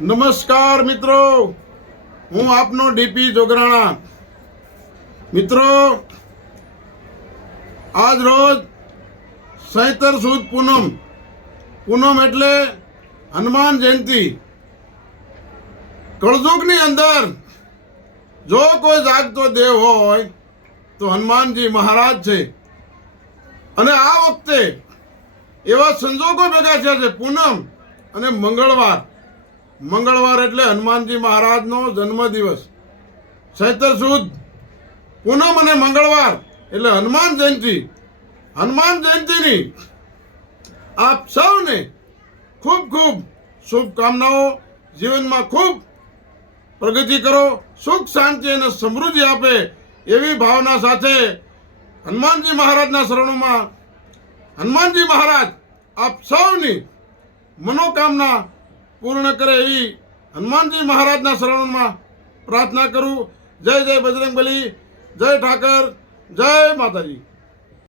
નમસ્કાર મિત્રો, હું આપનો ડીપી જોગરાણા. મિત્રો, આજ રોજ સૈતર સુદ પૂનમ એટલે હનુમાન જયંતિ. કળયુગની અંદર જો કોઈ જાગતો દેવ હોય તો હનુમાનજી મહારાજ છે. અને આ વખતે એવા સંજોગો ભેગા થયા છે. પૂનમ અને મંગળવાર એટલે હનુમાનજી મહારાજનો જન્મદિવસ. સૈતર સુદ પૂનમ અને મંગળવાર એટલે હનુમાન જયંતિની આપ સૌને ખૂબ ખૂબ શુભકામનાઓ. જીવનમાં ખૂબ પ્રગતિ કરો, સુખ શાંતિ અને સમૃદ્ધિ આપે એવી ભાવના સાથે હનુમાનજી મહારાજના શરણોમાં હનુમાનજી મહારાજ આપ સૌની મનોકામના પૂર્ણ કરે એવી હનુમાનજી મહારાજના શરણોમાં પ્રાર્થના કરું. જય જય બજરંગબલી, જય ઠાકર, જય માતાજી.